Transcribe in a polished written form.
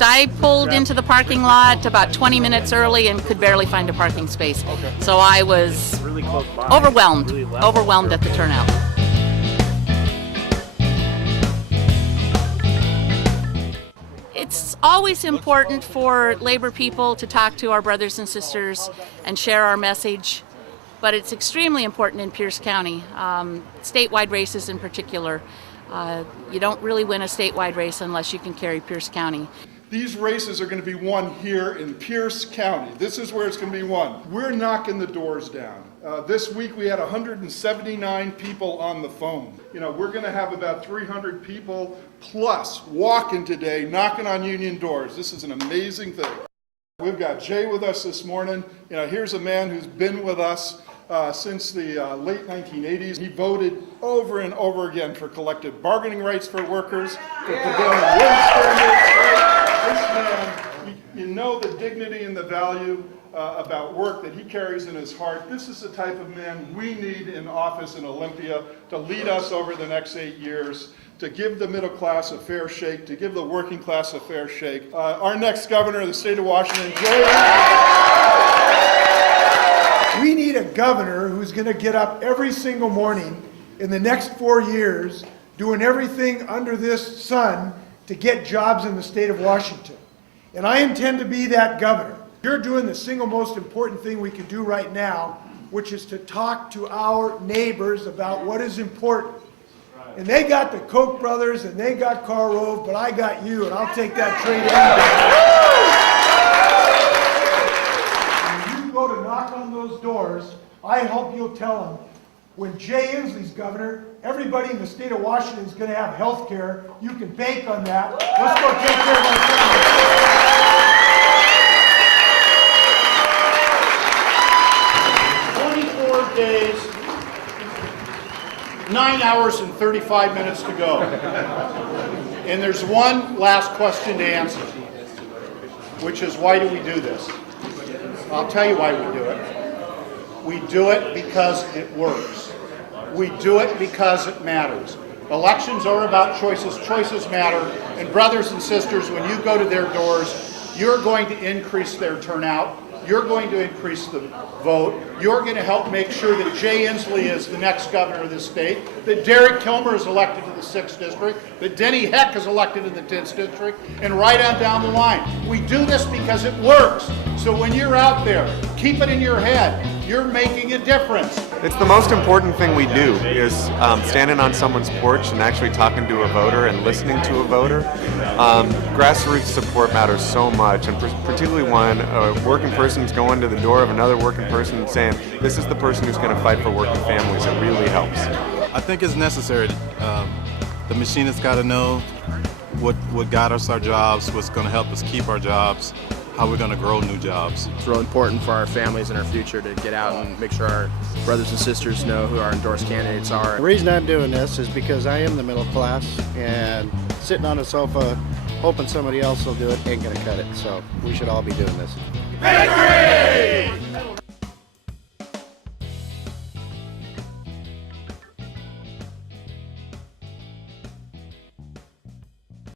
honest, I pulled into the parking lot about 20 minutes early and could barely find a parking space. So I was overwhelmed at the turnout. It's always important for labor people to talk to our brothers and sisters and share our message, but it's extremely important in Pierce County, statewide races in particular. You don't really win a statewide race unless you can carry Pierce County. These races are going to be won here in Pierce County. This is where it's going to be won. We're knocking the doors down. This week we had 179 people on the phone. We're going to have about 300 people plus walking today, knocking on union doors. This is an amazing thing. We've got Jay with us this morning. Here's a man who's been with us since the late 1980s. He voted over and over again for collective bargaining rights for workers, for prevailing wage standards. This man, you know the dignity and the value about work that he carries in his heart. This is the type of man we need in office in Olympia to lead us over the next 8 years, to give the middle class a fair shake, to give the working class a fair shake. Our next governor of the state of Washington, Jay. We need a governor who's going to get up every single morning in the next 4 years doing everything under this sun to get jobs in the state of Washington. And I intend to be that governor. You're doing the single most important thing we can do right now, which is to talk to our neighbors about what is important. And they got the Koch brothers and they got Karl Rove, but I got you, and I'll take that trade any day. When you go to knock on those doors, I hope you'll tell them, when Jay Inslee's governor, everybody in the state of Washington is going to have health care. You can bank on that. Let's go take care of our families. 24 days, 9 hours and 35 minutes to go. And there's one last question to answer, which is, why do we do this? I'll tell you why we do it. We do it because it works. We do it because it matters. Elections are about choices. Choices matter. And brothers and sisters, when you go to their doors, you're going to increase their turnout. You're going to increase the vote. You're going to help make sure that Jay Inslee is the next governor of this state, that Derek Kilmer is elected to the 6th district, that Denny Heck is elected in the 10th district, and right on down the line. We do this because it works. So when you're out there, keep it in your head. You're making a difference. It's the most important thing we do is standing on someone's porch and actually talking to a voter and listening to a voter. Grassroots support matters so much, and particularly when a working person's going to the door of another working person and saying, this is the person who's going to fight for working families. It really helps. I think it's necessary. The machinists got to know what got us our jobs, what's going to help us keep our jobs, how we're going to grow new jobs. It's real important for our families and our future to get out and make sure our brothers and sisters know who our endorsed candidates are. The reason I'm doing this is because I am the middle class, and sitting on a sofa hoping somebody else will do it ain't going to cut it. So we should all be doing this. Victory!